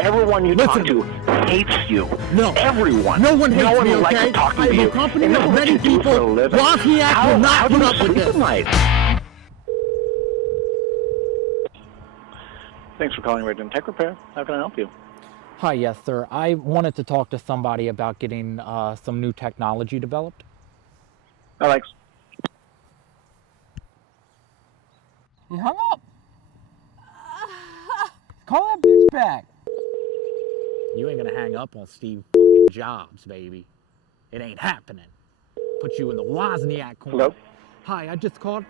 Everyone you talk to hates you. No. Everyone. No one hates no one me, would okay? like to talk to I have you. a company And this of is what many you do people. for a living. Wozniak will not how put do you up with sleep this. at night? Thanks for calling Region Tech Repair. How can I help you? Hi, yes, sir. I wanted to talk to somebody about getting some new technology developed. Alex. He hung up. Call that bitch back. You ain't gonna hang up on Steve fucking Jobs, baby. It ain't happening. Put you in the Wozniak corner. Hello? Hi, I just called.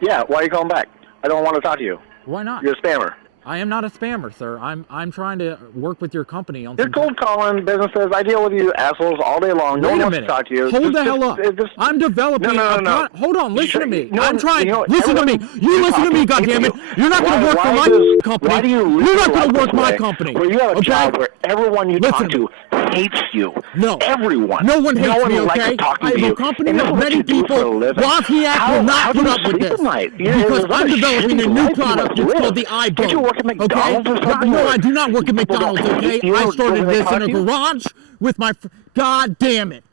Yeah, why are you calling back? I don't want to talk to you. Why not? You're a spammer. I am not a spammer, sir. I'm trying to work with your company on. You're cold calling businesses. I deal with you assholes all day long. No one wants to talk to you. Hold the hell up. I'm developing. No. Hold on. Listen to me. No, I'm trying. you know, Listen to me. You listen to me, goddammit. You're not going to work for my company. Why do you You're not going to this work my way, company. Where you have a job where everyone you Listen talk to hates you. No. Everyone. No one hates no one me, would okay? like to talk I to have you. a company And this of is what many you do for a people. living. Wozniak will not put up with this. Because I'm developing a new product. It's called the iBone. Don't you work at McDonald's or Okay? something? No, I do not work at People don't McDonald's, hate okay? you I started when they this talk in a to you? garage with my... God damn it.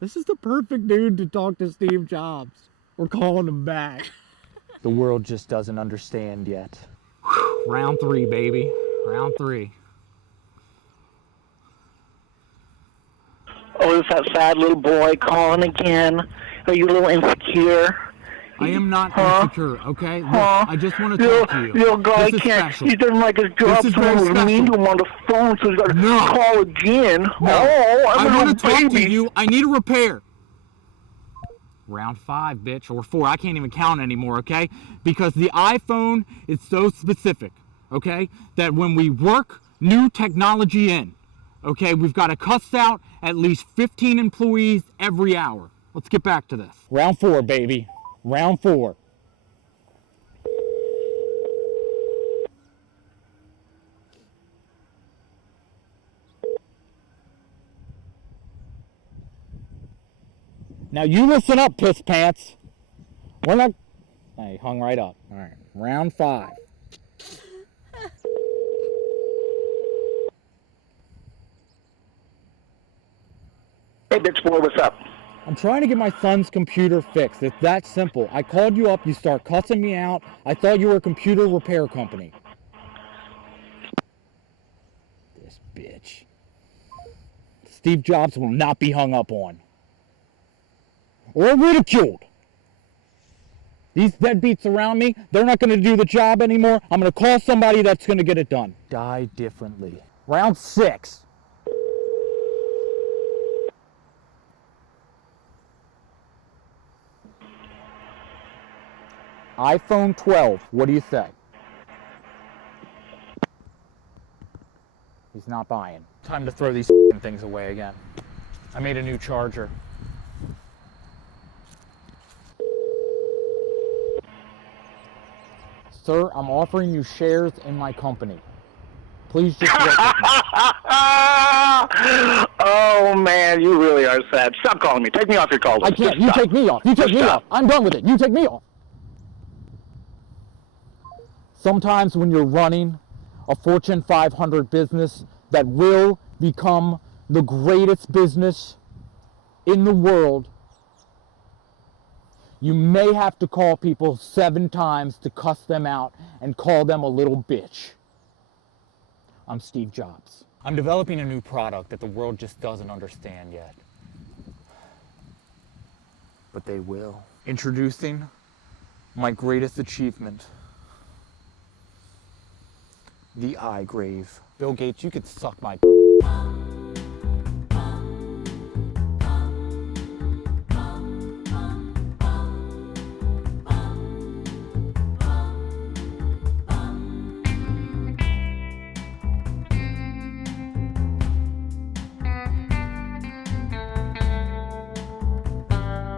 This is the perfect dude to talk to Steve Jobs. We're calling him back. The world just doesn't understand yet. Round 3, baby. Round 3. Oh, is that sad little boy calling again? Are you a little insecure? I am not insecure, okay? Look, I just want to talk to you. Little guy This is can't. special. He doesn't like his job. This is very Someone was mean to him on the phone, so he's got to call again. No. Oh, I'm I a want to little talk baby. to you. I need a repair. Round 5, bitch, or 4. I can't even count anymore, okay? Because the iPhone is so specific, okay? That when we work new technology in, okay, we've got to cuss out at least 15 employees every hour. Let's get back to this. Round 4, baby. Round 4. Now you listen up, piss pants. We're not... Hey, he hung right up. All right, round 5. Hey, bitch boy, what's up? I'm trying to get my son's computer fixed. It's that simple. I called you up, you start cussing me out. I thought you were a computer repair company. This bitch. Steve Jobs will not be hung up on. Or ridiculed. These deadbeats around me, they're not going to do the job anymore. I'm going to call somebody that's going to get it done. Die differently. Round 6. iPhone 12, what do you say? He's not buying. Time to throw these things away again. I made a new charger. Sir, I'm offering you shares in my company. Please just work with me. Oh, man, you really are sad. Stop calling me. Take me off your call list. I can't. You take me off. You take me off. I'm done with it. You take me off. Sometimes when you're running a Fortune 500 business that will become the greatest business in the world, you may have to call people 7 times to cuss them out and call them a little bitch. I'm Steve Jobs. I'm developing a new product that the world just doesn't understand yet. But they will. Introducing my greatest achievement. The iGrave. Bill Gates, you could suck my